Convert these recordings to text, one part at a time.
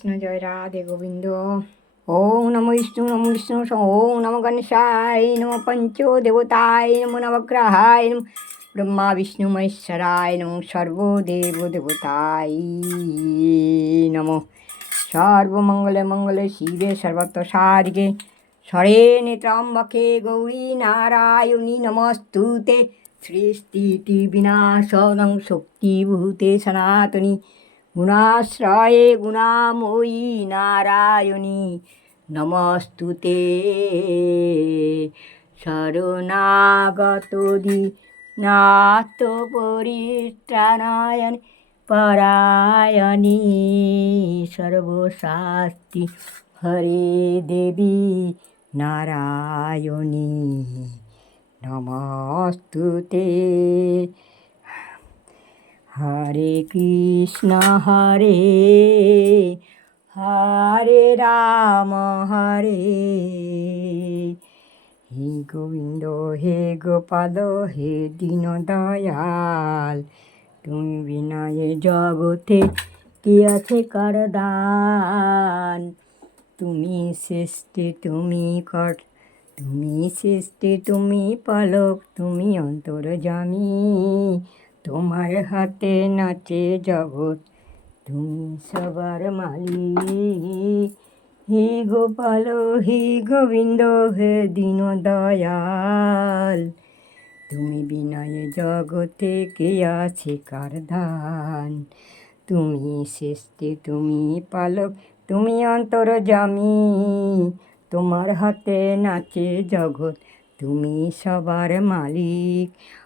কৃষ্ণ জয় রাধে গোবিন্দ ওম নম বিষ্ণু নম বিষ্ণু ওম নম গণেশায় নম পঞ্চ দেবতায় নম নবগ্রহায় নম ব্রহ্মা, বিষ্ণু, মহেশ্বরায় নম সর্বদেব দেবতায় নম। সর্বমঙ্গলে মঙ্গলে শিবে সর্বত্র সারিকে স্বরে ত্রম্বকে গৌরী নারায়ণী নমস্তুতে। সৃষ্টিটি বিনাশনং শক্তিভূতে সনাতনী। গুণাশ্রয়ে গুণাময়ী নারায়ণী নমস্তুতে শরণাগত দি নাথ পরিত্রাণায়ন পরায়ণী সর্বশাস্তি হরে দেবী নারায়ণী নমস্তুতে হরে কৃষ্ণ হরে হরে রাম হরে। হে গোবিন্দ, হে গোপাল, হে দীন দয়াল তুমি বিনয়ে জগতে কি আছে কর দান তুমি সৃষ্টি, তুমি কর, তুমি সৃষ্টি, তুমি পালক, তুমি অন্তর জামি তোমার হাতে নাচে জগৎ, তুমি সবার মালিক। হে গোপাল, হি গোবিন্দ, হে দীন দয়াল তুমি বিনয়ে জগতে কে আছে কার ধান? তুমি সৃষ্টি তুমি পালক, তুমি অন্তর জামি। তোমার হাতে নাচে জগৎ, তুমি সবার মালিক।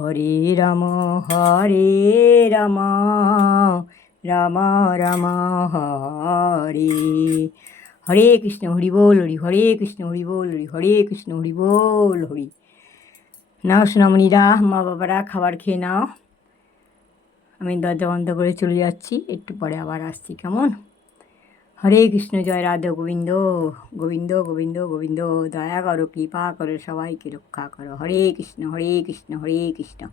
হরে রাম হরে রাম রাম রাম, হরে। হরে কৃষ্ণ, হরি বল, হরি, হরে কৃষ্ণ, হরি বল, হরি, হরে কৃষ্ণ, হরি বল, হরি। নাও সোনামণিরা মা বাবারা খাবার খেয়ে নাও। আমি দরজা বন্ধ করে চলে যাচ্ছি, একটু পরে আবার আসছি, কেমন? হরে কৃষ্ণ, জয় রাধা গোবিন্দ। গোবিন্দ গোবিন্দ গোবিন্দ, দয়া করো, কৃপা করো, সবাইকে রক্ষা করো। হরে কৃষ্ণ হরে কৃষ্ণ হরে কৃষ্ণ।